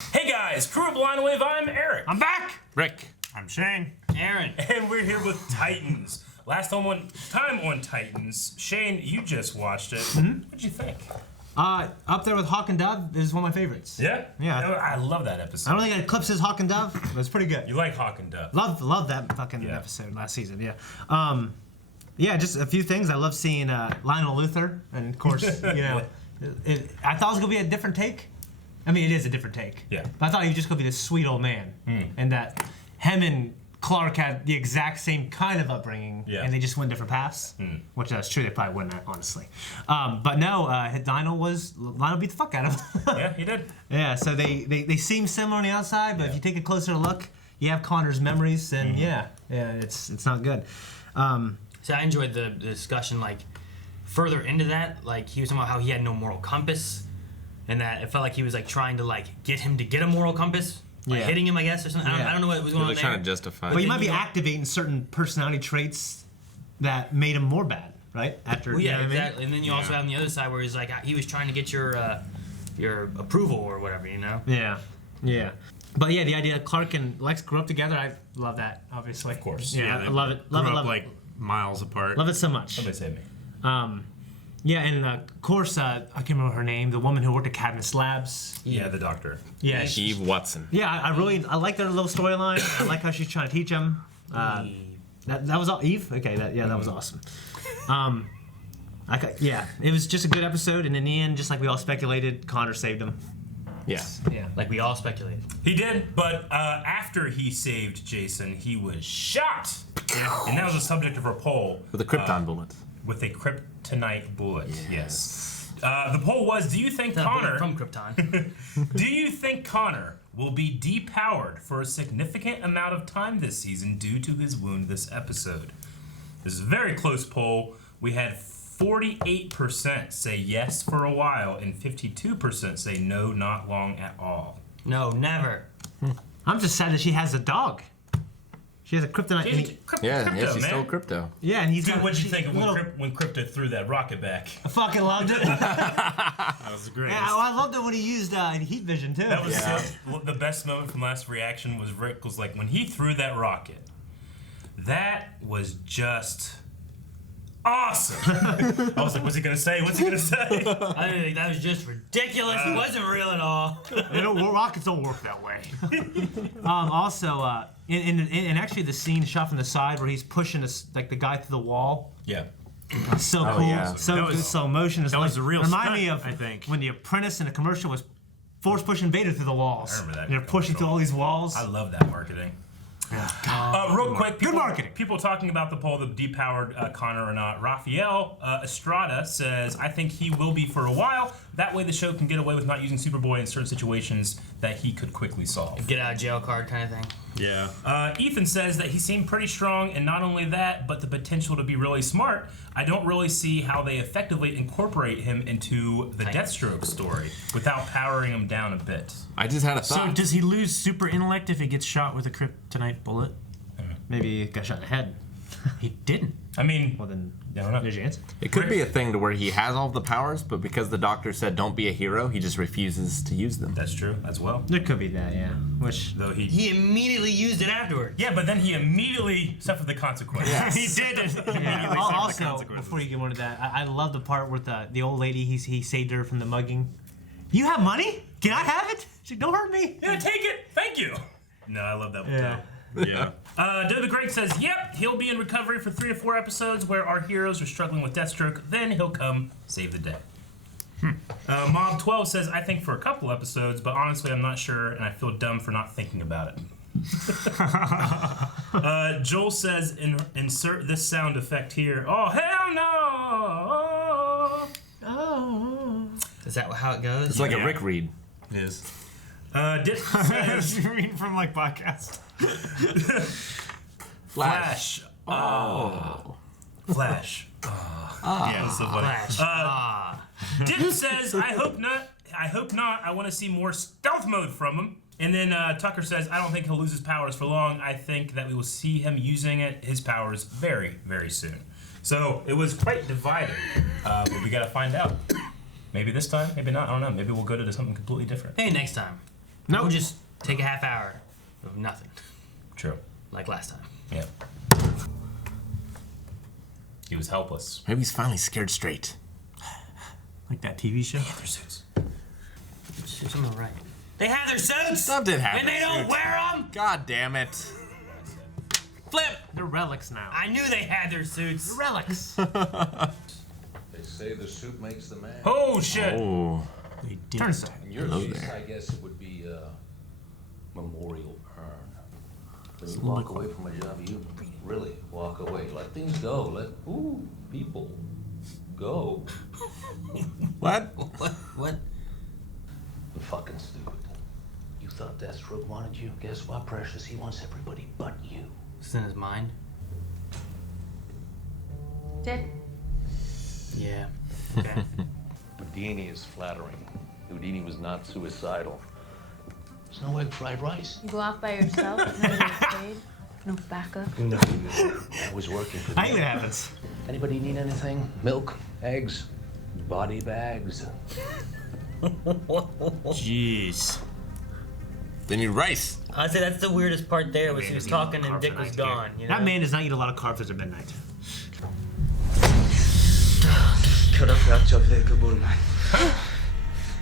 Hey guys, Crew of Blind Wave, I'm Eric. I'm back. Rick. I'm Shane. Aaron. And we're here with Titans. Last time on Titans, Shane, you just watched it. What'd you think? Up there with Hawk and Dove is one of my favorites. Yeah? Yeah. I love that episode. I don't think it eclipses Hawk and Dove, but it's pretty good. You like Hawk and Dove. Love that fucking episode last season. Yeah. Yeah, just a few things. I love seeing Lionel Luthor, and of course, you know, I thought it was gonna be a different take. I mean, it is a different take. Yeah. But I thought he was just gonna be this sweet old man, and that him and Clark had the exact same kind of upbringing, and they just went different paths. Which that's true. They probably wouldn't, honestly. But no, Lionel beat the fuck out of him. Yeah, he did. Yeah. So they seem similar on the outside, but if you take a closer look, you have Connor's memories, and it's not good. So I enjoyed the discussion, like, further into that, like, he was talking about how he had no moral compass, and that it felt like he was, like, trying to, like, get him to get a moral compass, like, hitting him, I guess, or something. I don't know what was going on there. Trying to justify. But you might be activating certain personality traits that made him more bad, right? After, Well, yeah, you know what exactly. I mean? And then you also have on the other side where he's like, he was trying to get your approval or whatever, you know? Yeah. But yeah, the idea that Clark and Lex grew up together, I love that, obviously. Of course. Yeah, I love it. Love it. like miles apart. Love it so much. Somebody save me. Yeah, and of course, I can't remember her name, the woman who worked at Cadmus Labs. Yeah, the doctor. Yeah, Eve Watson. Yeah, I like their little storyline. I like how she's trying to teach him. That was all Eve. Okay, that was awesome. It was just a good episode, and in the end, just like we all speculated, Connor saved him. Yeah. Yeah, Like we all speculated. He did, but after he saved Jason, he was shot. And that was the subject of our poll. With a krypton bullet. With a kryptonite bullet, yes. The poll was, do you think Connor... From Krypton. Do you think Connor will be depowered for a significant amount of time this season due to his wound this episode? This is a very close poll. We had 48% say yes for a while and 52% say no, not long at all. No, never. I'm just sad that she has a dog. She has a kryptonite. Crypto, She man. stole crypto. Yeah, and he's Dude, got. what'd you think of little- when Crypto threw that rocket back? I fucking loved it. That was great. Yeah, I loved it when he used heat vision too. That was the best moment from last reaction was Rick was like, when he threw that rocket, that was just awesome. I was like, what's he gonna say? What's he gonna say? I think that was just ridiculous. It wasn't real at all. Rockets don't work that way. Also, in actually the scene shot from the side where he's pushing the guy through the wall. Yeah. So cool, yeah. so good, slow motion. That was a real Remind me stunt, of I think. when The Apprentice in a commercial was force pushing Vader through the walls. I remember that And they're pushing commercial. through all these walls. I love that marketing. Real quick, people, Good marketing. People talking about the poll, the depowered Connor or not. Rafael Estrada says, I think he will be for a while. That way the show can get away with not using Superboy in certain situations that he could quickly solve. Get out of jail card kind of thing. Yeah. Ethan says that he seemed pretty strong, and not only that, but the potential to be really smart. I don't really see how they effectively incorporate him into the Deathstroke story without powering him down a bit. I just had a So thought. does he lose super intellect if he gets shot with a kryptonite bullet? Maybe he got shot in the head. He didn't. I mean, Well then, I don't know. there's your answer. It could be a thing to where he has all the powers, but because the doctor said don't be a hero, he just refuses to use them. That's true as well. There could be that, yeah. Which Though He immediately used it afterwards. yeah, but then he immediately suffered the consequences. He did. also before you get more to that, I love the part where the old lady he saved her from the mugging. You have money? Can I have it? She don't hurt me. Yeah, take it. Thank you. No, I love that one Yeah. too. Yeah. David Greg says, yep, he'll be in recovery for 3 to 4 episodes where our heroes are struggling with Deathstroke. Then he'll come save the day. Mob 12 says, I think for a couple episodes, but honestly, I'm not sure, and I feel dumb for not thinking about it. Joel says, insert this sound effect here. Oh, hell no! Oh. Is that how it goes? It's like a Rick read. It is. Dick says, You're reading from like podcast. Flash. Oh. Flash. Yeah, that's so funny. Flash. Dick says, I hope not. I want to see more stealth mode from him. And then Tucker says, I don't think he'll lose his powers for long. I think that we will see him using his powers very, very soon. So it was quite divided, but we got to find out. Maybe this time, maybe not. I don't know. Maybe we'll go to something completely different. Hey, next time. No. We'll just take a half hour of nothing, True. like last time. Yeah. He was helpless. Maybe he's finally scared straight. Like that TV show. Their suits. Suits on the right. They have their suits! Some did have And their they don't suits. wear them! God damn it. Flip! They're relics now. I knew they had their suits. Relics. They say the suit makes the man. Oh shit! Oh. They did. Turn aside. In your Hello case, there. I guess it would be a memorial urn. When you walk away from a job, you really walk away. Let things go. Let people go. What? What? You're fucking stupid. You thought Deathstroke wanted you? Guess what, Precious? He wants everybody but you. It's in his mind. Did? Yeah. Okay. Houdini is flattering. Houdini was not suicidal. There's no egg fried rice. You go off by yourself? None of it's paid? No backup? No, I was working for I think it happens. Anybody need anything? Milk, eggs, body bags. Jeez. They need rice. I'd say that's the weirdest part there was Man he was is eating talking and carbs Dick at was night, gone. dude. You know? That man does not eat a lot of carbs after midnight.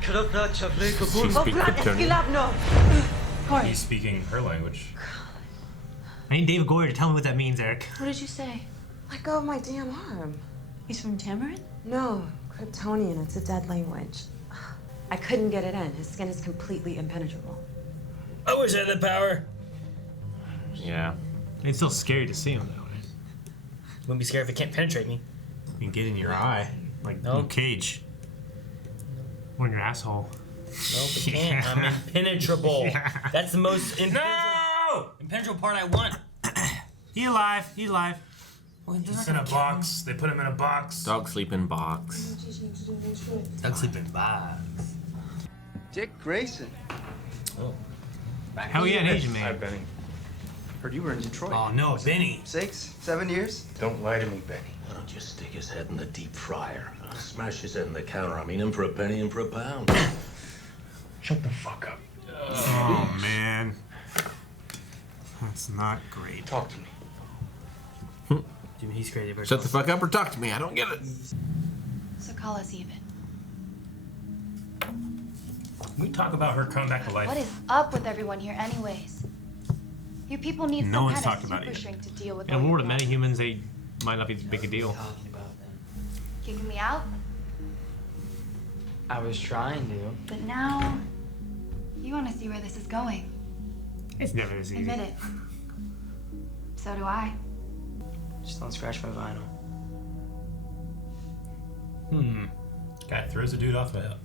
She speak Kryptonian. He's speaking her language. I need David Goyer to tell me what that means, Eric. What did you say? Let go of my damn arm. He's from Tamarin? No, Kryptonian. It's a dead language. I couldn't get it in. His skin is completely impenetrable. I wish I had that power. Yeah. It's still scary to see him, though. Wouldn't be scared if it can't penetrate me. You can get in your eye. Like No. Luke Cage. Or in your asshole. Nope, it can't. I'm impenetrable. That's the most impenetrable part I want. He alive. He alive. He's in a box. They put him in a box. Dog sleep in box. Duck sleeping box. Dick Grayson. Hell yeah, an Asian man. Benny. Heard you were in Detroit. Oh no, Benny. 6, 7 years? Don't lie to me, Benny. Why don't you stick his head in the deep fryer? Smash his head in the counter. I mean, in for a penny, in for a pound. Shut the fuck up. Oh man. That's not great. Talk to me. Dude, he's crazy. Shut the fuck up or talk to me. I don't get it. So call us even. Can we talk about her coming back to life? What is up with everyone here anyways? You people need No some one's kind of talking about super it. strength to deal with In a all world you of many humans, they might not be as big a deal. Kicking me out? I was trying to. But now, you want to see where this is going. It's never as easy. Admit it. So do I. Just don't scratch my vinyl. Guy throws a dude off a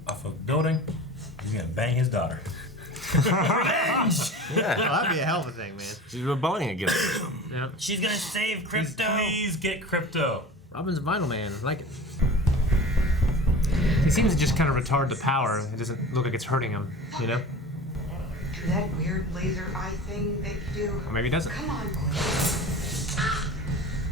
building. He's gonna bang his daughter. Oh, that'd be a hell of a thing, man. She's rebelling against it. Yeah. She's gonna save crypto. Please get crypto. Robin's a vinyl man. I like it. He seems to just kind of retard the power. It doesn't look like it's hurting him, you know? Do that weird laser eye thing that you do. Or maybe it doesn't. Come on,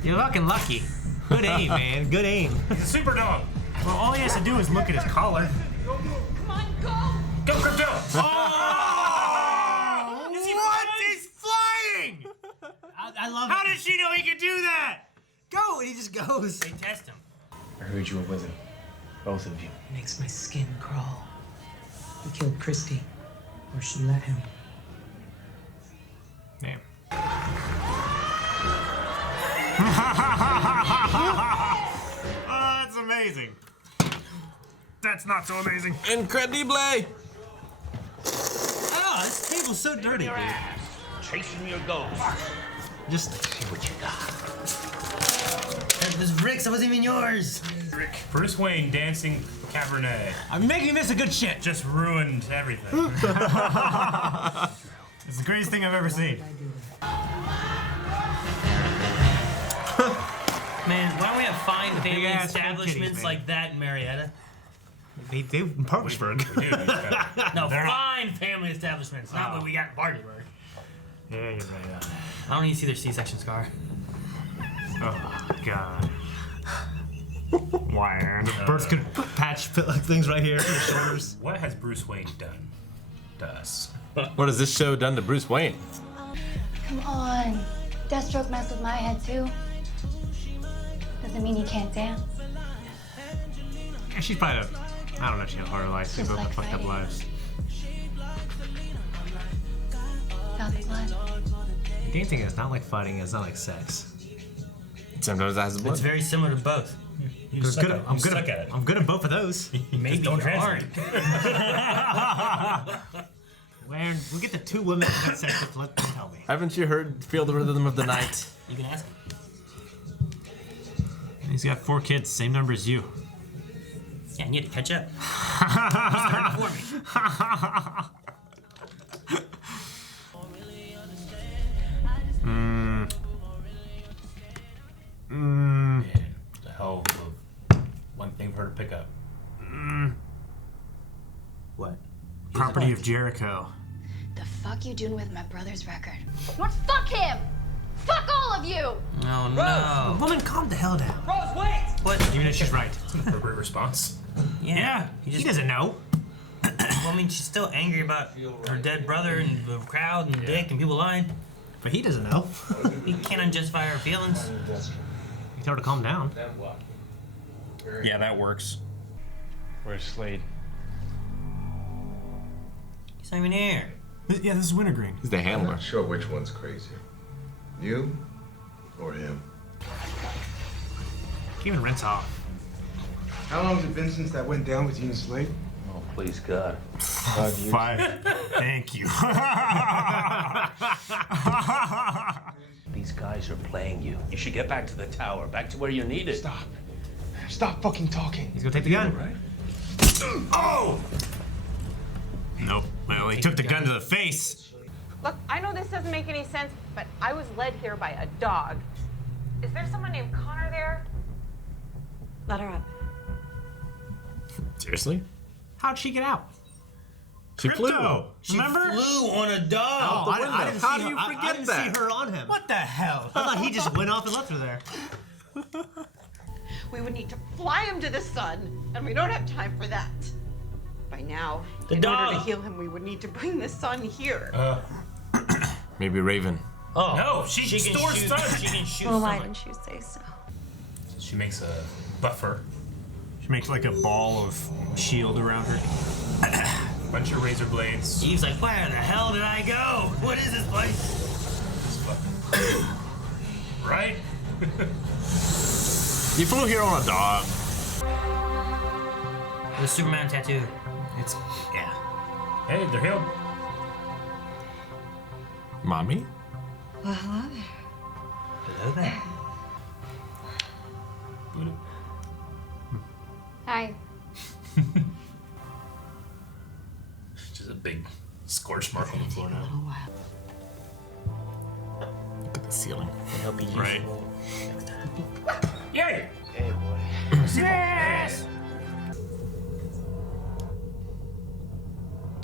You're fucking lucky. Good aim, man. Good aim. He's a super dog. Well, all he has to do is look at his collar. come on, go! Go crypto. Oh! Is he What? flying? He's flying! I love How it. did she know he could do that? Go! And he just goes. They test him. I heard you were with him. Both of you. Makes my skin crawl. He killed Christy, or she let him. Damn. Oh, that's amazing. That's not so amazing. Incredible! Oh, this table's so dirty, dude. Chasing your ghost. Just See what you got. There's bricks that wasn't even yours. Bruce Wayne dancing Cabernet I'm making this a good shit. just ruined everything. It's the greatest thing I've ever seen. Man, why don't we have fine family Big-ass establishments kitties, man. like that in Marietta? They in Parkersburg. Dude, he's got- No, They're not- fine family establishments, not what we got in Parkersburg. Yeah, you're right. I don't need to see their C-section scar. Oh, God. Why? The birds could patch things right here to the shoulders. What has Bruce Wayne done? to us. What has this show done to Bruce Wayne? Come on. Deathstroke messed with my head too. Doesn't mean he can't dance. Yeah, she's probably I don't know if she had a harder life. They Just both like have fucked up Freddy. lives. Got the blood. Dancing is not like fighting, it's not like sex. Sometimes it has the blood. It's very similar to both. You I'm suck good, at it. I'm You good suck at at it. I'm good at both of those. Maybe Just don't you translate. aren't. Where we'll get the two women that had sex. Tell me. Haven't you heard Feel the Rhythm of the Night? You can ask. He's got 4 kids, same number as you. Yeah, and you had to catch up. You started before me. Man, the hell of one thing for her to pick up. What? Property of Jericho. The fuck you doing with my brother's record? What? Fuck him! Fuck all of you! Oh no. Woman, calm the hell down. Rose, wait! What? Even if she's right. It's an appropriate response. Yeah. He doesn't know. Well, I mean, she's still angry about her dead brother and the crowd and Dick and people lying. But he doesn't know. He can't unjustify her feelings. He told her to calm down. Yeah, that works. Where's Slade? He's not even here. Yeah, this is Wintergreen. He's the I'm handler. not sure which one's crazy. You or him? Can't even rinse off. How long has it been since that went down with you and Slade? Oh, please, God. 5 years. 5. Thank you. These guys are playing you. You should get back to the tower, back to where you're needed. Stop. Stop fucking talking. He's gonna take the gun. Right? Oh! Nope. Well, he took the gun to the face. Look, I know this doesn't make any sense, but I was led here by a dog. Is there someone named Connor there? Let her up. Seriously? How'd she get out? She flew. Crypto. Remember? Flew on a dog. the window. didn't How see do you her- forget I didn't that? see her on him. What the hell? I thought he just went off and left her there. We would need to fly him to the sun, and we don't have time for that. By now, The in order to dog. heal him, we would need to bring the sun here. Maybe Raven. Oh. No, she can stores shoot. sun. She can shoot Well, why someone. didn't you say so? She makes a buffer. She makes like a ball of shield around her. Bunch of razor blades. Eve's like, where the hell did I go? What is this place? Right? You flew here on a dog. The Superman tattoo. It's yeah. Hey, they're healed. Mommy? Well, hello there. Hello there. Hi. Just a big scorch mark on the floor now. Look at the ceiling. He'll be Right. useful. Yay! Hey, boy. Yes!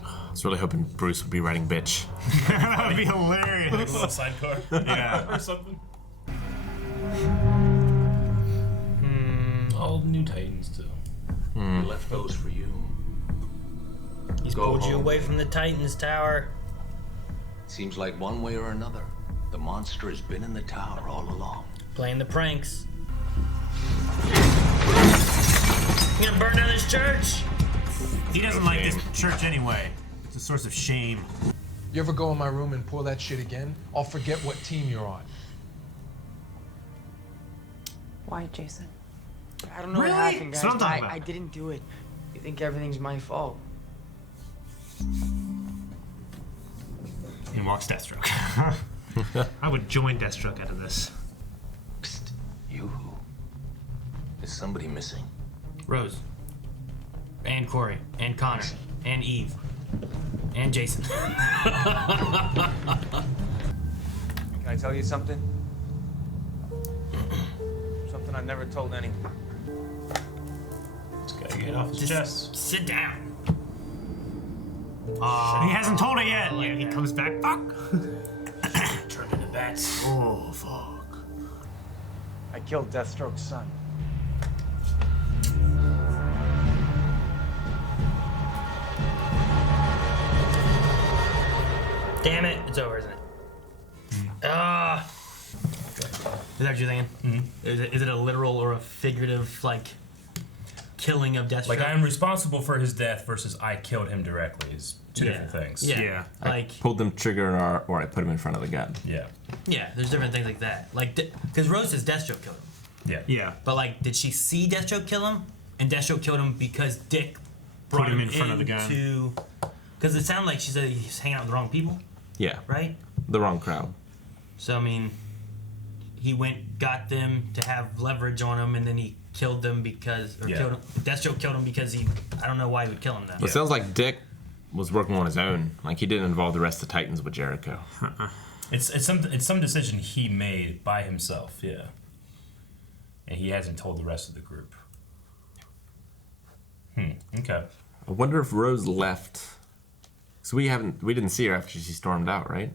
I was really hoping Bruce would be writing bitch. That would be A hilarious. little sidecar. Yeah. Or something. All the new Titans, too. We left those for you. He's Go pulled you home. away from the Titans Tower. Seems like one way or another, the monster has been in the tower all along. Playing the pranks. You gonna burn down this church? He doesn't like this church anyway. It's a source of shame. You ever go in my room and pull that shit again, I'll forget what team you're on. Why, Jason? I don't know Really? what happened, guys. That's what I'm but talking I about. didn't do it. You think everything's my fault? And walks Deathstroke. I would join Deathstroke out of this. Psst, you. Is somebody missing? Rose. And Corey. And Connor. And Eve. And Jason. Can I tell you something? Something I never told anyone. Just gotta get it off his chest. Sit down. He hasn't told it yet. Yeah, he comes back. Fuck. Turn into bats. Oh fuck. I killed Deathstroke's son. Damn it! It's over, isn't it? Ah. Is that what you're thinking? Mm-hmm. Is it a literal or a figurative like killing of Deathstroke? Like I am responsible for his death versus I killed him directly is two different things. Yeah. I pulled them trigger or I put him in front of the gun. Yeah. Yeah, there's different things like that. Like, because Rose says Deathstroke killed him. Yeah. Yeah. But like, did she see Deathstroke kill him? And Deathstroke killed him because Dick brought Put him in front of the gun. Because it sounded like she said he's hanging out with the wrong people. Yeah. Right? The wrong crowd. So, I mean, he got them to have leverage on him, and then he killed them because, killed him. Deathstroke killed him because I don't know why he would kill him then. It sounds like Dick was working on his own. Like he didn't involve the rest of the Titans with Jericho. It's some decision he made by himself, yeah. And he hasn't told the rest of the group. Okay. I wonder if Rose left. So we didn't see her after she stormed out, right?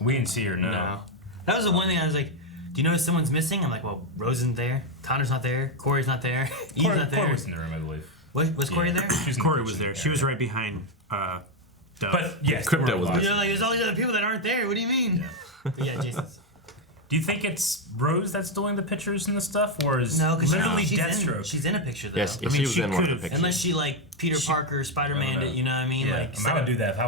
We didn't see her, no. That was the one thing I was like, do you notice someone's missing? I'm like, well, Rose isn't there. Connor's not there. Corey's not there. Eve's not there. Corey was in the room, I believe. Was Corey there? Corey was there. She was right behind Dove. But yes, Crypto was You're like, there's all these other people that aren't there. What do you mean? Yeah, Jason's. Do you think it's Rose that's doing the pictures and the stuff, or is No, because literally she's Deathstroke? She's in a picture though. Yes, she was in one of the pictures. Unless she like Peter Parker, Spider-Man, you know what I mean? Yeah, Like, I would do that if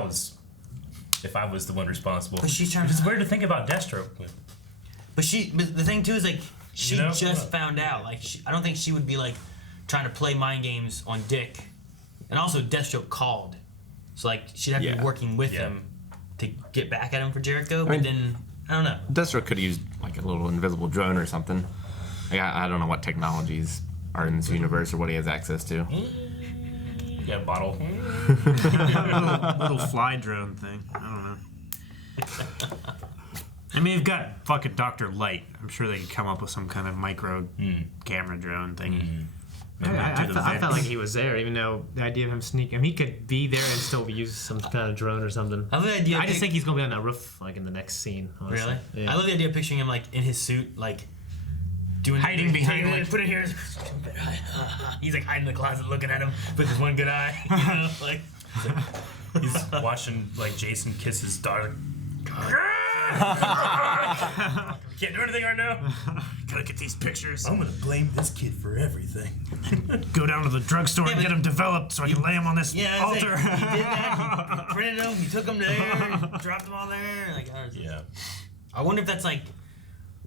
I was the one responsible. But she's trying. It's weird to think about Deathstroke. But the thing too is like she You know? just found out. Like I don't think she would be like trying to play mind games on Dick, and also Deathstroke called, so like she'd have to be working with him to get back at him for Jericho. But then I don't know. Deathstroke could have used like a little invisible drone or something. Like, I don't know what technologies are in this universe or what he has access to. You got a bottle. little fly drone thing. I don't know. I mean, you've got fucking Dr. Light. I'm sure they could come up with some kind of micro camera drone thing. I felt like he was there, even though the idea of him sneaking, I mean, he could be there and still use some kind of drone or something. I love the idea. I just think he's gonna be on that roof, like in the next scene. Honestly. Really? Yeah. I love the idea of picturing him like in his suit, like hiding behind, like put it here. He's like hiding in the closet, looking at him with his one good eye. You know, like he's watching like Jason kiss his daughter. Can't do anything right now. Gotta get these pictures. I'm gonna blame this kid for everything. Go down to the drugstore and get them developed so I can lay them on this altar. He did that. He printed them. He took them there. Dropped them all there. Like, I wonder if that's like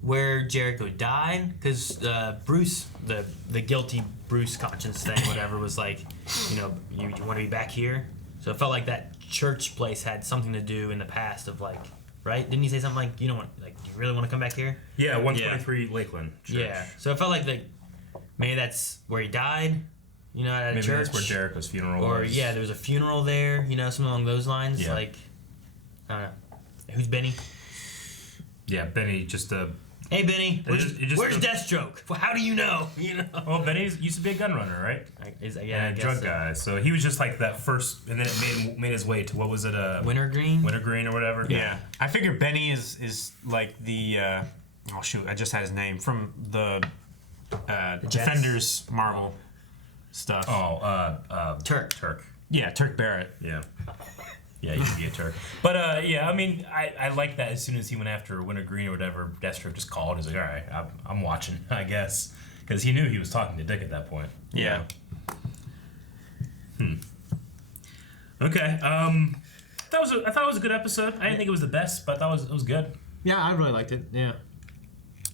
where Jericho died, because Bruce, the guilty Bruce conscience thing, whatever, was like, you know, you want to be back here. So it felt like that church place had something to do in the past of like, right? Didn't he say something like, you don't want, like, do you really want to come back here? Yeah, 123 Lakeland Church. Yeah. So it felt like maybe that's where he died, you know, at a maybe church. That's where Jericho's funeral or, was. yeah, there was a funeral there, you know, something along those lines. Yeah. Like, I don't know. Who's Benny? Yeah, Benny just Hey, Benny, where's just Deathstroke? Well, how do you know? You know. Well, Benny used to be a gun runner, right? Yeah, and a drug guy. So he was just like that first, and then it made his way to what was it? Wintergreen. Wintergreen or whatever. Yeah, I figure Benny is like the oh shoot, I just had his name from the Defenders Marvel stuff. Oh, Turk. Yeah, Turk Barrett. Yeah. Yeah, you could be a Turk. But, yeah, I mean, I like that as soon as he went after Wintergreen or whatever, Deathstroke just called. He's like, all right, I'm watching, I guess. Because he knew he was talking to Dick at that point. Yeah. Okay. I thought it was a good episode. I didn't think it was the best, but I thought it was good. Yeah, I really liked it. Yeah.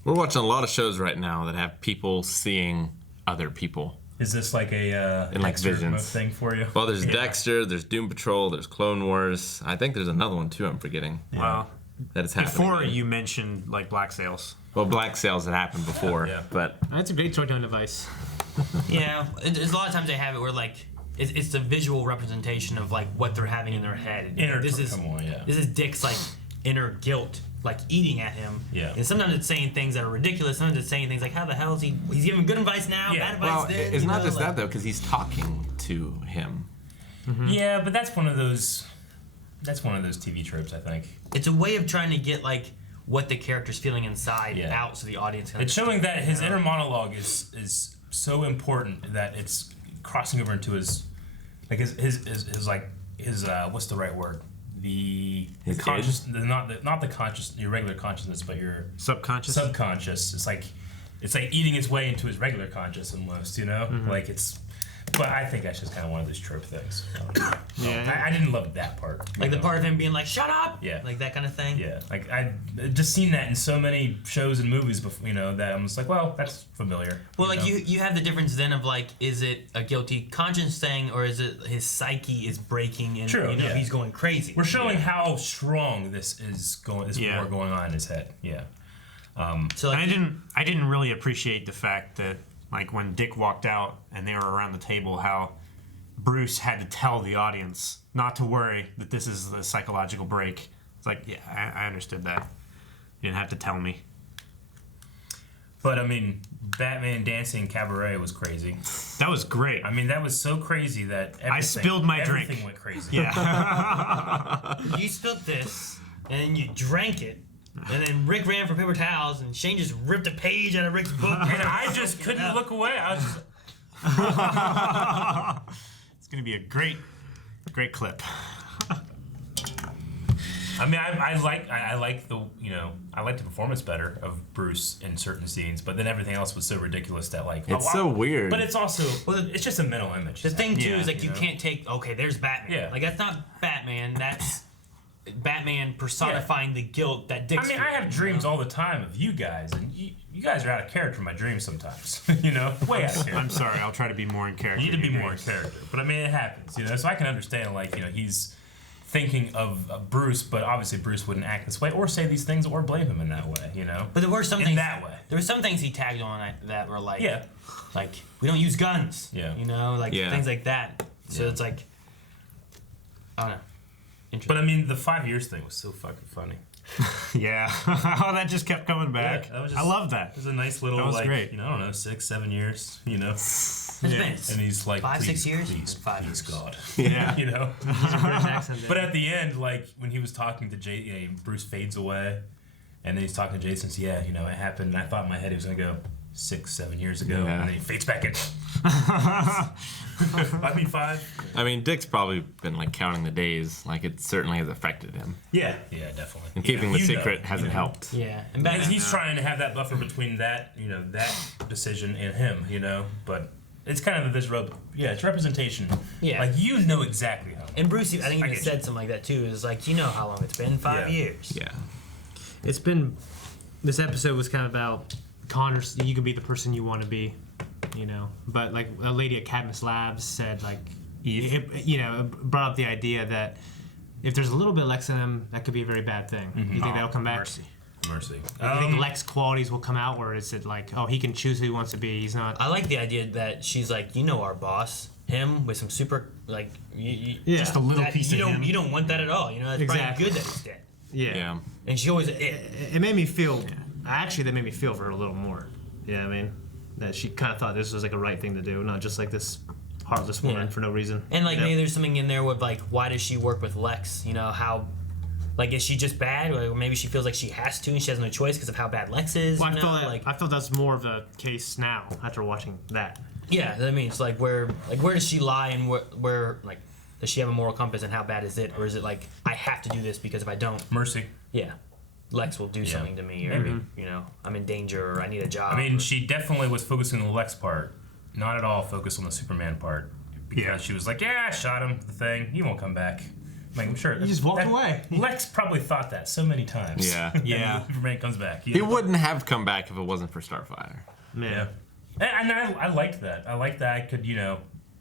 We're watching a lot of shows right now that have people seeing other people. Is this like a in like Dexter visions thing for you? Well, there's Dexter, there's Doom Patrol, there's Clone Wars. I think there's another one too. I'm forgetting. Well, that it's happening. Before you mentioned like Black Sails. Well, Black Sails had happened before, but that's a great storytelling device. Yeah, it's a lot of times they have it where like it's the visual representation of like what they're having in their head. This is Dick's like inner guilt, like eating at him. Yeah. And sometimes it's saying things that are ridiculous. Sometimes it's saying things like, "How the hell is he? He's giving good advice now, bad advice well, then." it's not just that though, because he's talking to him. Mm-hmm. Yeah, but that's one of those TV tropes, I think. It's a way of trying to get like what the character's feeling inside out, so the audience can. It's showing that his inner monologue is so important that it's crossing over into his what's the right word? His conscious, not the conscious, your regular consciousness, but your subconscious. Subconscious. It's like eating its way into his regular conscious almost, you know? Like it's. But I think that's just kind of one of those trope things. I didn't love that part. Like the part of him being like, "Shut up!" Yeah. Like that kind of thing. Yeah. Like I just seen that in so many shows and movies before, you know, that I'm just like, well, that's familiar. Well, like you have the difference then of like, is it a guilty conscience thing or is it his psyche is breaking and True, you know yeah. he's going crazy? We're showing how strong this is going. This war going on in his head. Yeah. So like, I didn't really appreciate the fact that like when Dick walked out and they were around the table, how Bruce had to tell the audience not to worry that this is a psychological break. It's like, yeah, I understood that. You didn't have to tell me. But I mean, Batman dancing cabaret was crazy. That was great. I mean, that was so crazy that everything, I spilled my drink. Everything went crazy. Yeah. You spilled this and then you drank it. And then Rick ran for paper towels, and Shane just ripped a page out of Rick's book. And I just couldn't look away. I was just... It's gonna be a great clip. I mean, I like the I like the performance better of Bruce in certain scenes, but then everything else was so ridiculous that like it's so weird. But it's also it's just a mental image. The thing too is like you can't take there's Batman. Yeah. Like that's not Batman. That's Batman personifying the guilt that Dick's I mean, I have dreams all the time of you guys, and you guys are out of character in my dreams sometimes. You know, way out of character. I'm sorry. I'll try to be more in character. You need to be more in character, but I mean, it happens. You know, so I can understand like he's thinking of Bruce, but obviously Bruce wouldn't act this way or say these things or blame him in that way. You know, but there were some in things that way. There were some things he tagged on that were like, yeah, like we don't use guns. Yeah, you know, like things like that. So it's like, I don't know. But I mean, the 5 years thing was so fucking funny. Yeah, how that just kept coming back. Yeah, that was I love that. It was a nice little, that was like, great. I don't know, 6-7 years, you know. Yeah. And he's like, 5-6 years, please, 5 years, God. Yeah, you know. He's a British accent. But at the end, like when he was talking to Jay, Bruce fades away, and then he's talking to Jason. Says, yeah, it happened. And I thought in my head he was gonna go 6-7 years ago, and then he fades back in. I mean 5. I mean, Dick's probably been like counting the days. Like it certainly has affected him. Yeah, definitely. And keeping the secret hasn't helped. Yeah, and he's trying to have that buffer between that, that decision and him, But it's kind of this it's representation. Yeah, like exactly how. And Bruce, I think, even said something like that too. Is like, how long it's been? 5 years. Yeah. It's been. This episode was kind of about Connor. You can be the person you want to be. But like a lady at Cadmus Labs said, like, it brought up the idea that if there's a little bit of Lex in him, that could be a very bad thing. Mm-hmm. You think that'll come back? Mercy. Do you think Lex qualities will come out, or is it like, he can choose who he wants to be? He's not. I like the idea that she's like, our boss, him with some super like, just a little piece of him. You don't want that at all. It's probably good that he's dead. Yeah. And she always. It made me feel. Actually, that made me feel for her a little more. Yeah, I mean. That she kind of thought this was like a right thing to do, not just like this heartless woman for no reason. And like maybe there's something in there with like, why does she work with Lex? How, like, is she just bad? Or maybe she feels like she has to and she has no choice because of how bad Lex is. Well, I felt that's more of a case now after watching that. Yeah, I mean, it's like where does she lie and where like does she have a moral compass and how bad is it, or is it like I have to do this because if I don't, Mercy. Yeah. Lex will do something to me, or I'm in danger, or I need a job. I mean, she definitely was focusing on the Lex part, not at all focused on the Superman part, because she was like, "Yeah, I shot him. The thing, he won't come back." I'm sure. He just walked away. Lex probably thought that so many times. Yeah, yeah. Superman comes back. He wouldn't have come back if it wasn't for Starfire. Yeah, and I liked that. I liked that I could,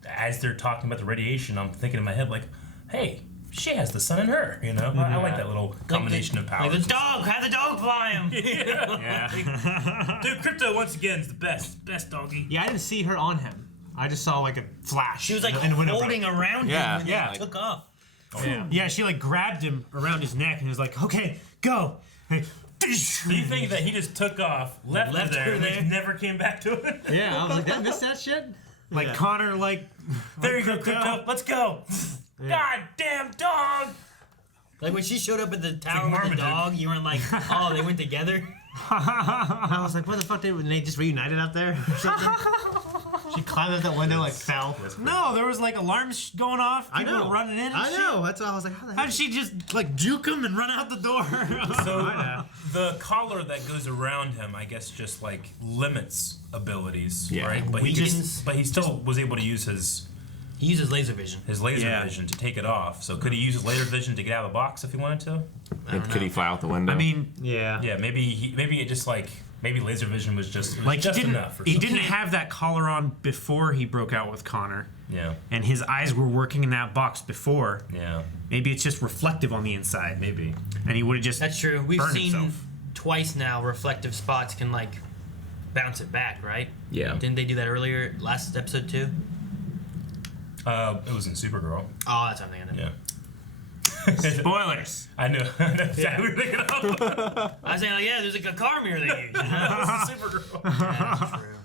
as they're talking about the radiation, I'm thinking in my head like, "Hey." She has the sun in her, I like that little combination of powers. Like the dog, have the dog fly him. Dude, Crypto once again is the best doggy. Yeah, I didn't see her on him. I just saw like a flash. She was like holding around him when he took off. Yeah, she like grabbed him around his neck and was like, "Okay, go." Do you think that he just took off, left her there, and never came back to it? Yeah, I was like, did I miss that shit? Like Connor, like, there you go, Crypto. Let's go. God damn dog! Like when she showed up at the tower with the dog, you weren't like, oh, they went together? I was like, what the fuck? Did they just reunited out there or something? She climbed out that window, like fell. No, there was like alarms going off. People were running in. And I know. That's why I was like, how did she just like juke him and run out the door? So the collar that goes around him, I guess, just like limits abilities, right? But he still was able to use his. He uses laser vision. His laser vision to take it off. So could he use his laser vision to get out of the box if he wanted to? Could he fly out the window? I mean, yeah. Maybe it just like laser vision was just like just he didn't, enough. He didn't have that collar on before he broke out with Connor. Yeah. And his eyes were working in that box before. Yeah. Maybe it's just reflective on the inside. Maybe. And he would have just. That's true. We've burned seen himself. twice now reflective spots can like bounce it back, right? Yeah. Didn't they do that earlier last episode too? It was in Supergirl. Oh, that's what I'm thinking. Yeah. Spoilers. I knew. Exactly what you're thinking of. I was saying, like, yeah, there's like a car mirror they use. You know? Supergirl. Yeah, that's true.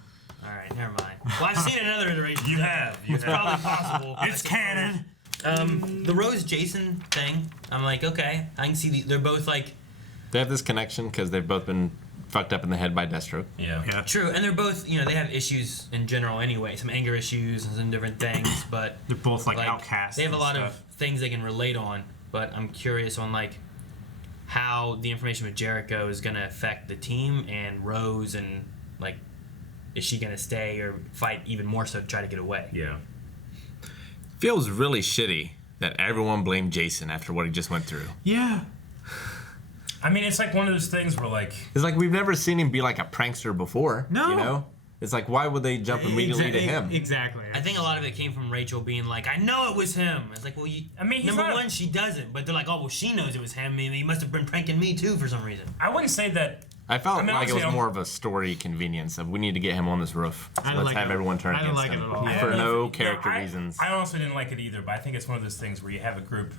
All right, never mind. Well, I've seen another iteration. You have. It's probably possible. It's canon. The Rose Jason thing, I'm like, okay, I can see they're both like. They have this connection because they've both been fucked up in the head by Deathstroke. Yeah. True, and they're both, they have issues in general anyway, some anger issues and some different things, but they're both like outcasts. They have a and lot stuff. of things they can relate on, but I'm curious on like how the information with Jericho is gonna affect the team and Rose, and like, is she gonna stay or fight even more so to try to get away? Yeah. Feels really shitty that everyone blamed Jason after what he just went through. Yeah. I mean, it's like one of those things where like it's like we've never seen him be like a prankster before. No. You know? It's like, why would they jump immediately to him? Exactly. I think a lot of it came from Rachel being like, I know it was him. It's like, well, number one, she doesn't, but they're like, oh, well, she knows it was him. He must have been pranking me too for some reason. I wouldn't say that. I felt like it was more of a story convenience of we need to get him on this roof. So let's have everyone turn against him. For no character reasons. I honestly didn't like it either, but I think it's one of those things where you have a group,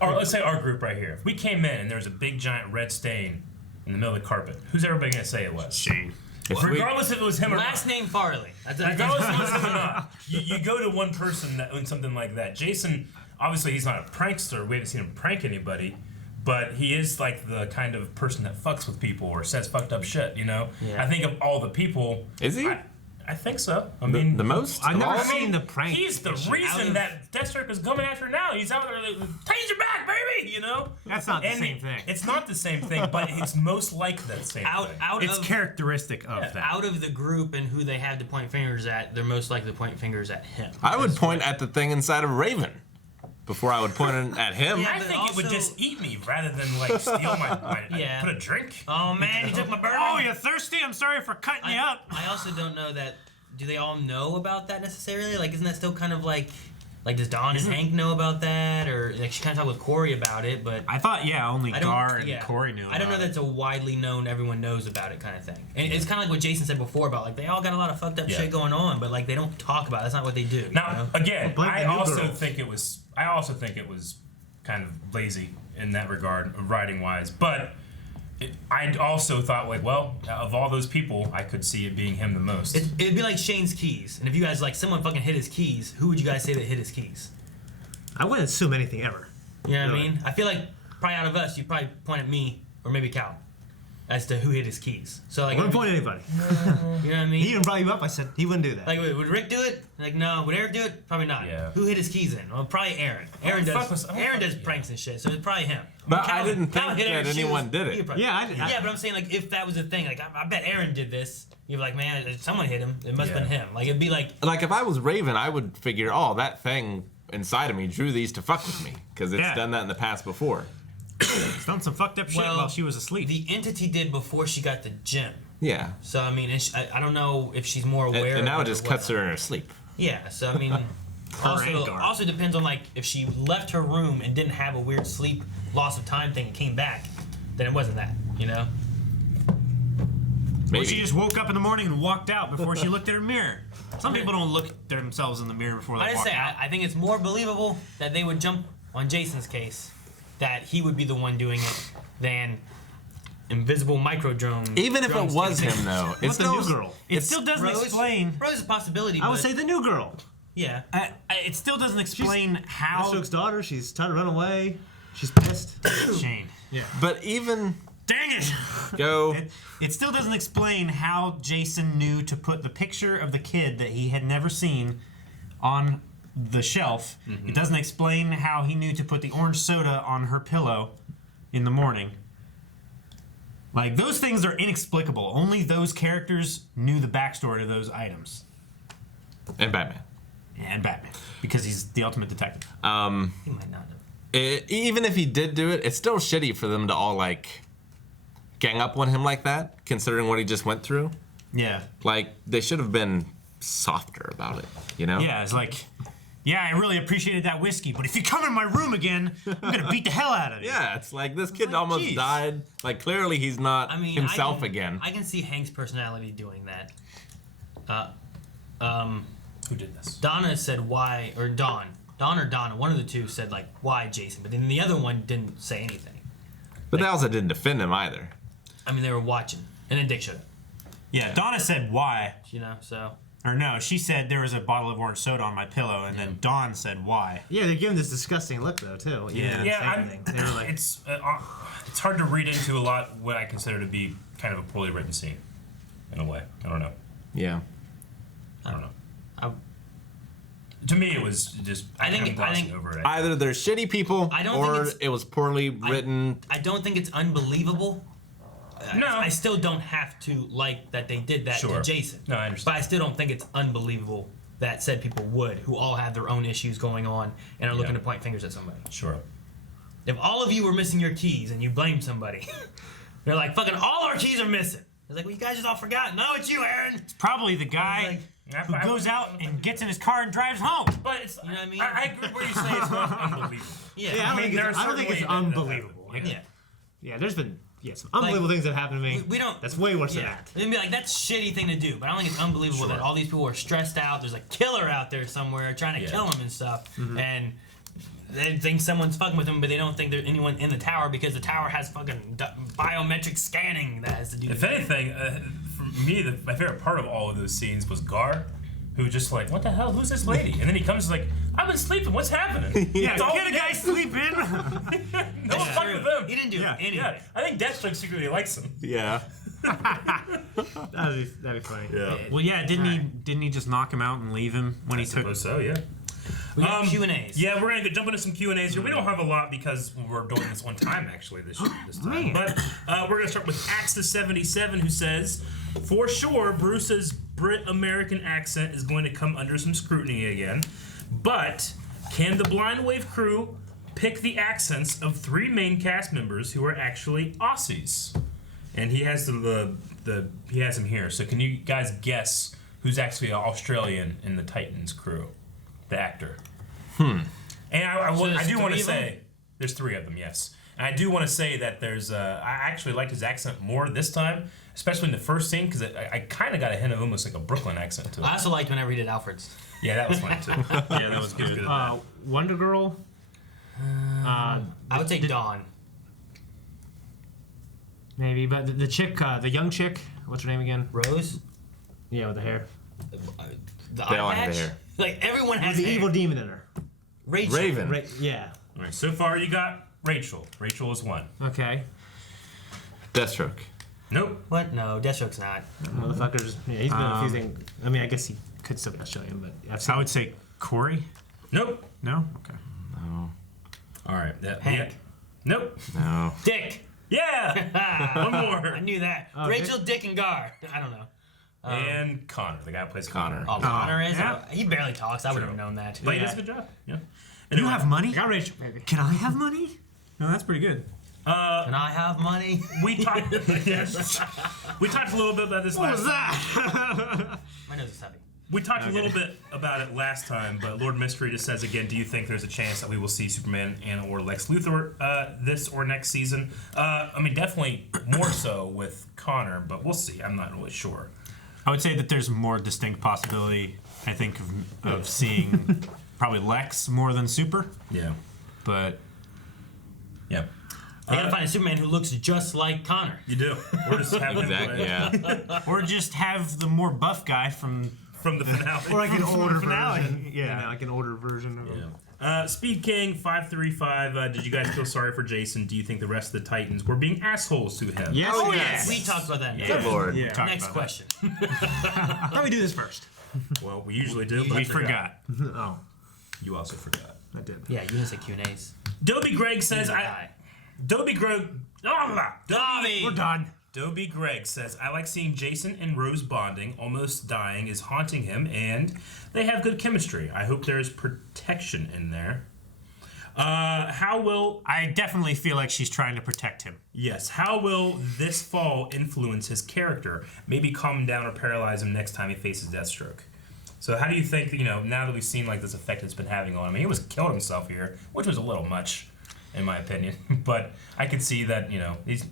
or let's say our group right here. If we came in and there was a big giant red stain in the middle of the carpet, who's everybody going to say it was? Shane. Regardless if it was him or not. Last name Farley. Regardless if it was him or not. You go to one person in something like that. Jason, obviously he's not a prankster. We haven't seen him prank anybody. But he is like the kind of person that fucks with people or says fucked up shit, Yeah. I think of all the people. Is he? I think so. I mean, the most? I've never seen the prank. He's the reason that Deathstroke is coming after now. He's out there like, take your back, baby, That's not the same thing. It's not the same thing, but it's most like that same thing. It's characteristic of that. Out of the group and who they have to point fingers at, they're most likely to point fingers at him. I would point at the thing inside of Raven before I would point at him. I think it would just eat me rather than like steal my put a drink. Oh man, you took my burger. Oh, you thirsty? I'm sorry for cutting you up. I also don't know that. Do they all know about that necessarily? Like, isn't that still kind of like does Dawn and Hank know about that, or like she kind of talked with Corey about it? But I thought only Gar and Corey knew. I don't know that it's a widely known, everyone knows about it kind of thing. And it's kind of like what Jason said before about like they all got a lot of fucked up shit going on, but like they don't talk about it. That's not what they do. Now, again, I also think it was kind of lazy in that regard, writing wise, but. I also thought, like, well, of all those people, I could see it being him the most. It'd be like Shane's keys. And if you guys, like, someone fucking hit his keys, who would you guys say that hit his keys? I wouldn't assume anything ever. You know what I mean? I feel like probably out of us, you'd probably point at me or maybe Cal as to who hit his keys. So like, I wouldn't point at anybody. You know what I mean? He even brought you up. I said he wouldn't do that. Like, would Rick do it? Like, no. Would Eric do it? Probably not. Yeah. Who hit his keys in? Well, probably Aaron. Aaron does pranks and shit, so it's probably him. But I didn't think that anyone did it. Yeah, but I'm saying, like, if that was a thing, like, I bet Aaron did this. You'd be like, man, if someone hit him. It must have been him. Like, it'd be like... Like, if I was Raven, I would figure, that thing inside of me drew these to fuck with me. Because it's done that in the past before. It's done some fucked up shit while she was asleep. The entity did before she got the gym. Yeah. So, I mean, I don't know if she's more aware and now of it just cuts her in her sleep. Yeah, so, I mean... also depends on, like, if she left her room and didn't have a weird sleep, loss of time thing and came back, then it wasn't that, you know? Maybe. Or she just woke up in the morning and walked out before she looked at her mirror. Some people don't look at themselves in the mirror before they walk out. I think it's more believable that they would jump on Jason's case, that he would be the one doing it, than invisible micro drone. Even if it was him, though, it's the new girl. It still doesn't explain. Rose is a possibility. I would say the new girl. Yeah. It still doesn't explain how. Deathstroke's daughter. She's trying to run away. She's pissed. Shane. Yeah. But even Dang it! Go. It still doesn't explain how Jason knew to put the picture of the kid that he had never seen on the shelf. It doesn't explain how he knew to put the orange soda on her pillow in the morning. Like, those things are inexplicable. Only those characters knew the backstory to those items. And Batman. And Batman. Because he's the ultimate detective. He might not have. Even if he did do it, it's still shitty for them to all, like, gang up on him like that, considering what he just went through. Yeah. Like, they should have been softer about it, you know? Yeah, it's like, yeah, I really appreciated that whiskey, but if you come in my room again, I'm gonna beat the hell out of you. Yeah, it's like this kid almost died. Like, clearly he's not himself again. I can see Hank's personality doing that. Who did this? Donna said why, or Dawn or Donna, one of the two said, like, why Jason, but then the other one didn't say anything. But they also didn't defend him either. I mean, they were watching, and then Dick showed up. Yeah, Donna said why. You know, so. Or no, she said there was a bottle of orange soda on my pillow, and then Dawn said why. Yeah, they're giving this disgusting look though too. They were like, it's hard to read into a lot what I consider to be kind of a poorly written scene, in a way. I don't know. Yeah. I don't know. To me, it was just I think over it. Either they're shitty people, or it was poorly written. I don't think it's unbelievable. No. I still don't have to like that they did that to Jason. No, I understand. But I still don't think it's unbelievable that said people would, who all have their own issues going on and are looking to point fingers at somebody. Sure. If all of you were missing your keys and you blame somebody, they're like, fucking all our keys are missing. It's like, well, you guys just all forgot. No, it's you, Aaron. It's probably the guy who goes out and gets in his car and drives home. But it's, you know what I mean? I agree where you say it's not unbelievable. I don't think it's unbelievable. Yeah, there's been some unbelievable things that have happened to me. We don't. That's way worse than that. It'd be like, that's a shitty thing to do, but I don't think it's unbelievable that all these people are stressed out. There's a killer out there somewhere trying to kill them and stuff, and they think someone's fucking with them, but they don't think there's anyone in the tower because the tower has fucking biometric scanning that has to do. If anything, for me, my favorite part of all of those scenes was Gar, who just like, what the hell? Who's this lady? And then he comes like, I've been sleeping. What's happening? Yeah, get a guy sleeping. No one fuck with him. He didn't do anything. Yeah, I think Deathstroke secretly likes him. Yeah. That'd be funny. Yeah. Well, yeah, didn't he just knock him out and leave him when he took? So yeah. We got Q&As. Yeah, we're gonna jump into some Q&As here. We don't have a lot because we're doing this one time actually this time. But we're gonna start with Axis77, who says, for sure, Bruce's Brit-American accent is going to come under some scrutiny again. But can the Blind Wave crew pick the accents of 3 main cast members who are actually Aussies? And he has he has them here. So can you guys guess who's actually Australian in the Titans crew? The actor. And I do want to say there's 3 of them, yes. And I do want to say that there's I actually liked his accent more this time, especially in the first scene, because I kind of got a hint of almost like a Brooklyn accent to it. I also liked whenever he did Alfred's. Yeah, that was fun too. Yeah, that was good. Wonder Girl. I would say Dawn. Maybe, but the chick, the young chick, what's her name again? Rose? Yeah, with the hair. They all have the hair. Like, everyone has the hair. evil demon in her. Rachel. Raven. Yeah. All right, so far you got Rachel. Rachel is 1. Okay. Deathstroke. Nope. What? No, Deathstroke's not. Motherfuckers. Yeah, he's been a few things. I mean, I guess he could still be Australian, but I would say Corey. Nope. No. Okay. No. All right. Hank. Nope. No. Dick. Yeah. One more. I knew that. Rachel, Dick, and Gar. I don't know. And Connor, the guy who plays Connor. Oh, Connor is? Yeah. He barely talks. I would have known that. But he does a good job. Yeah. You have money? I got Rachel, baby. Can I have money? No, that's pretty good. Can I have money? We talked. Yes. We talked a little bit about this last time. My nose is heavy. We talked a little bit about it last time, but Lord Mystery just says again, do you think there's a chance that we will see Superman and or Lex Luthor this or next season? I mean, definitely more so with Connor, but we'll see. I'm not really sure. I would say that there's more distinct possibility, I think, of seeing probably Lex more than Super. Yeah. But yeah. I gotta find a Superman who looks just like Connor. You do. Or just have yeah. Or just have the more buff guy from the finale. Or like an older finale. version. Yeah, like an older version of him. Speed King 535. Did you guys feel sorry for Jason? Do you think the rest of the Titans were being assholes to him? Yes. Oh, yes. We talked about that. Good lord. Yeah. Next question. How do we do this first? Well, we usually do. But We forgot. Oh, You also forgot. I did. Yeah, you didn't say Q&As. Dobie Greg says Dobie Greg. Dobby! We're done. Dobie Greg says, I like seeing Jason and Rose bonding. Almost dying is haunting him, and they have good chemistry. I hope there is protection in there. How will... I definitely feel like she's trying to protect him. Yes. How will this fall influence his character? Maybe calm him down or paralyze him next time he faces Deathstroke. So how do you think, now that we've seen like this effect it's been having on him? I mean, he killed himself here, which was a little much, in my opinion. But I could see that, none of these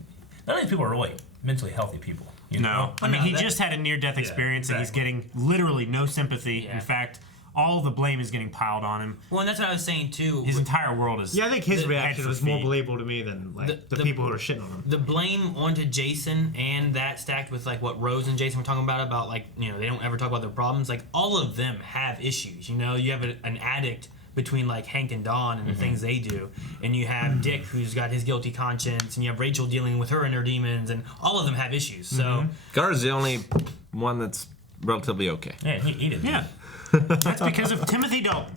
people are really mentally healthy people. No. I mean, he just had a near-death experience, and he's getting literally no sympathy. Yeah. In fact, all the blame is getting piled on him. Well, and that's what I was saying, too. His entire world is... Yeah, I think his reaction was more believable to me than the people who are shitting on him. The blame onto Jason and that stacked with like what Rose and Jason were talking about like, they don't ever talk about their problems. Like, all of them have issues, You have an addict between like Hank and Dawn and the things they do. And you have Dick, who's got his guilty conscience, and you have Rachel dealing with her inner demons, and all of them have issues. So Gar's the only one that's relatively okay. Yeah, he did. Yeah. That's because of Timothy Dalton.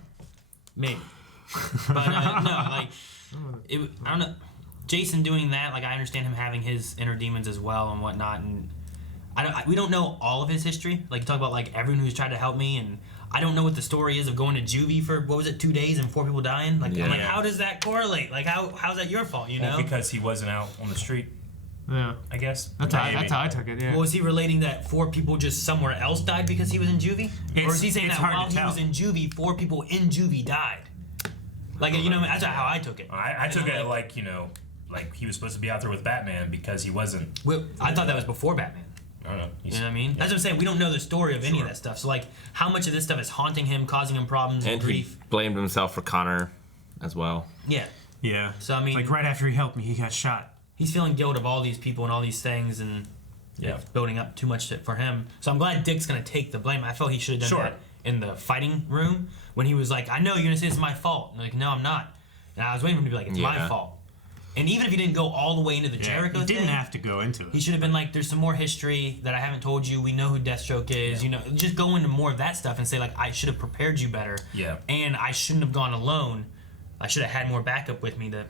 Maybe. But no, like, I don't know. Jason doing that, like, I understand him having his inner demons as well and whatnot, and we don't know all of his history. Like, you talk about, like, everyone who's tried to help me, and I don't know what the story is of going to juvie for, 2 days and 4 people dying? Like, I'm like, how does that correlate? Like, how's that your fault, Well, because he wasn't out on the street. Yeah. I guess. That's how I took it, yeah. Well, was he relating that 4 people just somewhere else died because he was in juvie? Or is he saying that while he was in juvie, 4 people in juvie died? Like, that's how I took it. I took it like he was supposed to be out there with Batman because he wasn't. Well, I thought that was before Batman. I don't know. You know what I mean? That's what I'm saying. We don't know the story of any of that stuff. So, like, how much of this stuff is haunting him, causing him problems and grief? He blamed himself for Connor as well. Yeah. Yeah. So, I mean... Like, right after he helped me, he got shot. He's feeling guilt of all these people and all these things, and it's building up too much for him. So I'm glad Dick's going to take the blame. I felt he should have done that in the fighting room when he was like, I know you're going to say it's my fault. And like, no, I'm not. And I was waiting for him to be like, it's my fault. And even if he didn't go all the way into the Jericho he didn't thing, have to go into it. He should have been like, there's some more history that I haven't told you. We know who Deathstroke is. Just go into more of that stuff and say, like, I should have prepared you better. Yeah. And I shouldn't have gone alone. I should have had more backup with me to,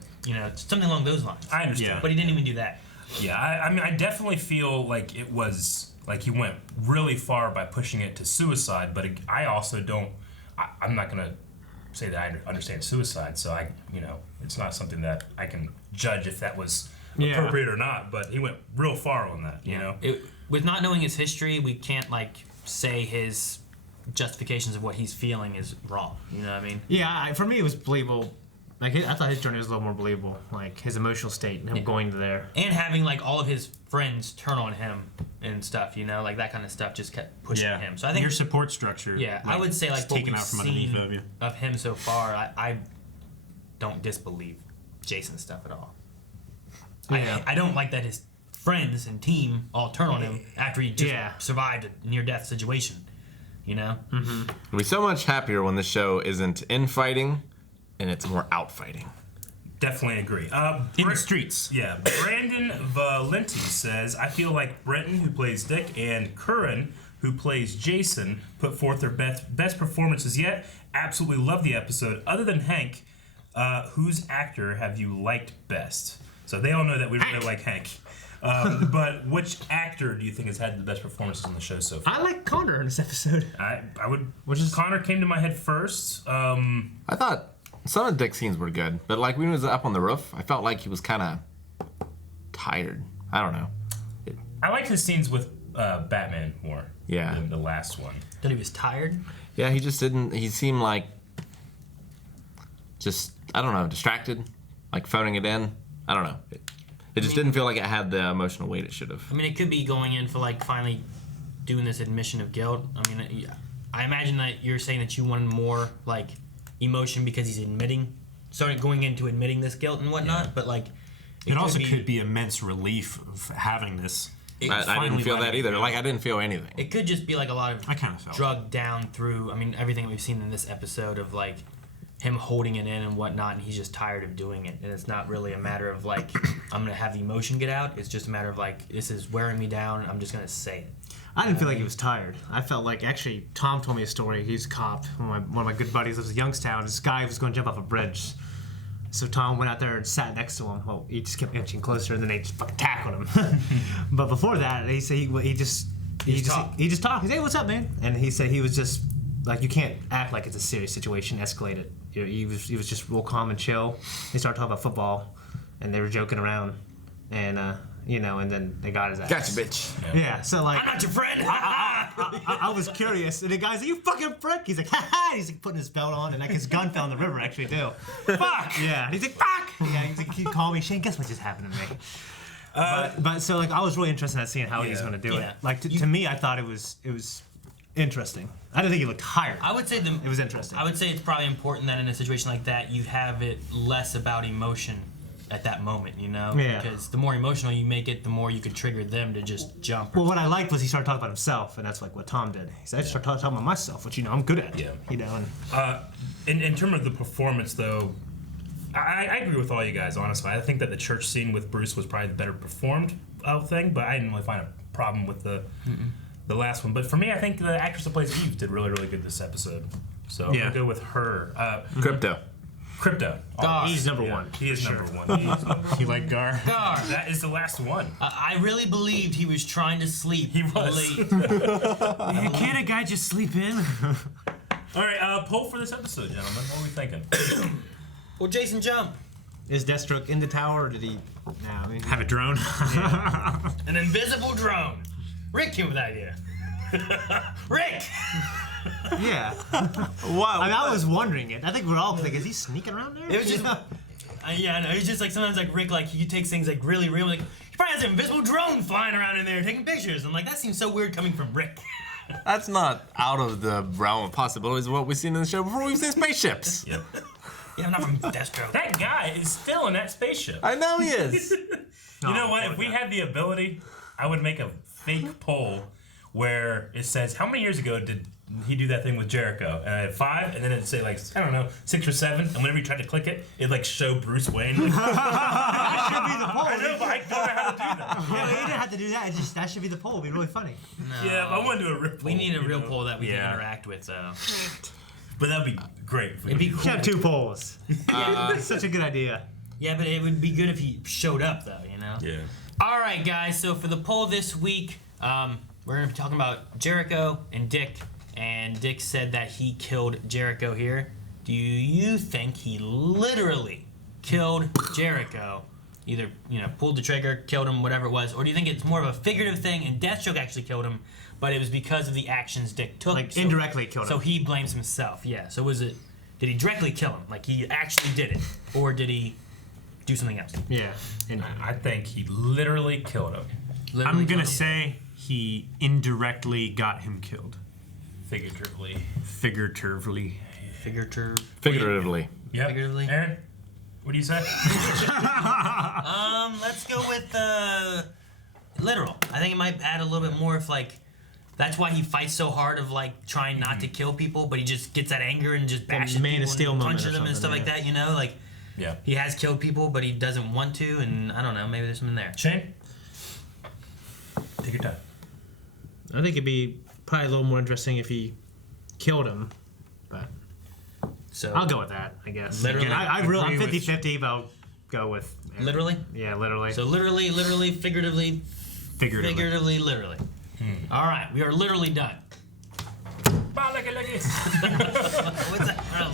something along those lines. I understand. Yeah. But he didn't even do that. Yeah, I mean, I definitely feel like it was, like he went really far by pushing it to suicide, but I also don't, I'm not going to say that I understand suicide, so it's not something that I can judge if that was appropriate or not, but he went real far on that, With not knowing his history, we can't, say his justifications of what he's feeling is wrong. You know what I mean? Yeah, for me it was believable. Like, I thought his journey was a little more believable. Like, his emotional state, him going to there. And having, all of his friends turn on him and stuff, like, that kind of stuff just kept pushing him. So I think... Your support structure. Yeah, I would say, what taken we've out from seen underneath of you. of him so far, I don't disbelieve Jason's stuff at all. Yeah. I don't like that his friends and team all turn on him after he just survived a near-death situation, I'll be so much happier when the show isn't infighting and it's more outfighting. Definitely agree. In the streets. Yeah. Brandon Valenti says, I feel like Brenton, who plays Dick, and Curran, who plays Jason, put forth their best performances yet. Absolutely love the episode. Other than Hank, whose actor have you liked best? So they all know that we really like Hank. But which actor do you think has had the best performances on the show so far? I like Connor in this episode. I would. Connor came to my head first. I thought some of Dick's scenes were good, but when he was up on the roof, I felt like he was kind of tired. I don't know. I liked his scenes with Batman more. Yeah. Than the last one. That he was tired? Yeah, he just didn't. He seemed like I don't know, distracted, like phoning it in. I don't know. It just didn't feel like it had the emotional weight it should have. I mean, it could be going in for finally doing this admission of guilt. I mean, I imagine that you're saying that you wanted more emotion because he's going into admitting this guilt and whatnot. Yeah. But it also could be immense relief of having this. I didn't feel that either. I didn't feel anything. It could just be a lot of I kind of felt drugged down through. I mean, everything we've seen in this episode of him holding it in and whatnot, and he's just tired of doing it. And it's not really a matter of like, I'm gonna have the emotion get out. It's just a matter of like, this is wearing me down, and I'm just gonna say it. I didn't feel like he was tired. I felt like, actually, Tom told me a story. He's a cop. One of my good buddies lives in Youngstown. This guy was going to jump off a bridge. So Tom went out there and sat next to him. Well, he just kept inching closer, and then they just fucking tackled him. But before that, he said he just talked. He said, "Hey, what's up, man?" And he said he was just like, you can't act like it's a serious situation. Escalate it. He was just real calm and chill. They started talking about football, and they were joking around, and and then they got his ass. Gotcha, bitch. Yeah. So like, I'm not your friend. I was curious, and the guy's like, "You fucking prick!" He's like, "Ha ha!" He's like putting his belt on, and like his gun fell in the river actually too. Fuck. Yeah. And he's like, "Fuck." Yeah. He's like, he called me, Shane. Guess what just happened to me? But so like I was really interested in seeing how he was going to do it. Like to me, I thought it was interesting. I didn't think he looked tired. I would say it was interesting. I would say it's probably important that in a situation like that, you have it less about emotion at that moment, Yeah. Because the more emotional you make it, the more you could trigger them to just jump. Well, what I liked was he started talking about himself, and that's like what Tom did. He said, "I just started talking about myself, which I'm good at." Yeah. And in terms of the performance, though, I agree with all you guys. Honestly, I think that the church scene with Bruce was probably the better performed thing, but I didn't really find a problem with the last one. But for me, I think the actress that plays Eve did really, really good this episode. So I'm gonna go with her. Crypto. Oh, he's number one. He is number one. You like Gar? Gar. That is the last one. I really believed he was trying to sleep. He was. Late. Can't a guy just sleep in? All right, poll for this episode, gentlemen. What are we thinking? Well, Jason, jump. Is Deathstroke in the tower, or did he have a drone? An invisible drone. Rick came with the idea. Rick! Yeah. Wow. I was wondering it. I think we're all thinking, is he sneaking around there? It was just, yeah, I know. It's just like sometimes like Rick, like he takes things like really real. Like he probably has an invisible drone flying around in there taking pictures. I'm like, that seems so weird coming from Rick. That's not out of the realm of possibilities of what we've seen in the show before. We've seen spaceships. Yep. Yeah, I'm not from Deathstroke. That guy is still in that spaceship. I know he is. You know what? If we had the ability, I would make a fake poll where it says, how many years ago did he do that thing with Jericho? And I had 5, and then it'd say, like, I don't know, 6 or 7. And whenever you tried to click it, it'd, like, show Bruce Wayne. That should be the poll. I know, but I don't know how to do that. Yeah, you didn't have to do that. That should be the poll. It'd be really funny. No. Yeah, I want to do a real poll. We need a real poll that we can interact with, though. But that'd be great. It'd be cool. We should have 2 polls. It's such a good idea. Yeah, but it would be good if he showed up, though, Yeah. All right, guys. So for the poll this week, we're going to be talking about Jericho and Dick. And Dick said that he killed Jericho here. Do you think he literally killed Jericho? Either, pulled the trigger, killed him, whatever it was. Or do you think it's more of a figurative thing and Deathstroke actually killed him, but it was because of the actions Dick took? Like, indirectly killed him. So he blames himself, yeah. So did he directly kill him? Like, he actually did it? Or did he do something else? Yeah. I think he literally killed him. I'm going to say he indirectly got him killed. Figuratively. Figuratively. Yep. Figuratively. Aaron, what do you say? Let's go with literal. I think it might add a little bit more if like that's why he fights so hard of like trying not to kill people, but he just gets that anger and just bashes people and punches them and stuff like that. Like he has killed people, but he doesn't want to, and I don't know. Maybe there's something there. Shane, take your time. I think it'd be probably a little more interesting if he killed him, but so I'll go with that, I guess. Literally, I'm 50-50, but I'll go with literally. Yeah, literally. So literally, figuratively, literally. All right, we are literally done. What's that from?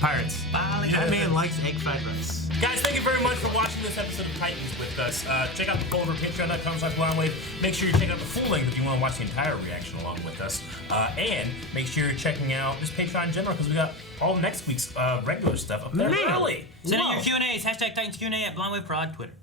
Pirates. That man likes egg fried rice. Guys, thank you very much for watching this episode of Titans with us. Check out the poll over patreon.com/blindwave. Make sure you check out the full length if you want to watch the entire reaction along with us. And make sure you're checking out just Patreon in general because we got all next week's regular stuff up there early. Send in your Q&As. #TitansQ&A at blindwaveprod Twitter.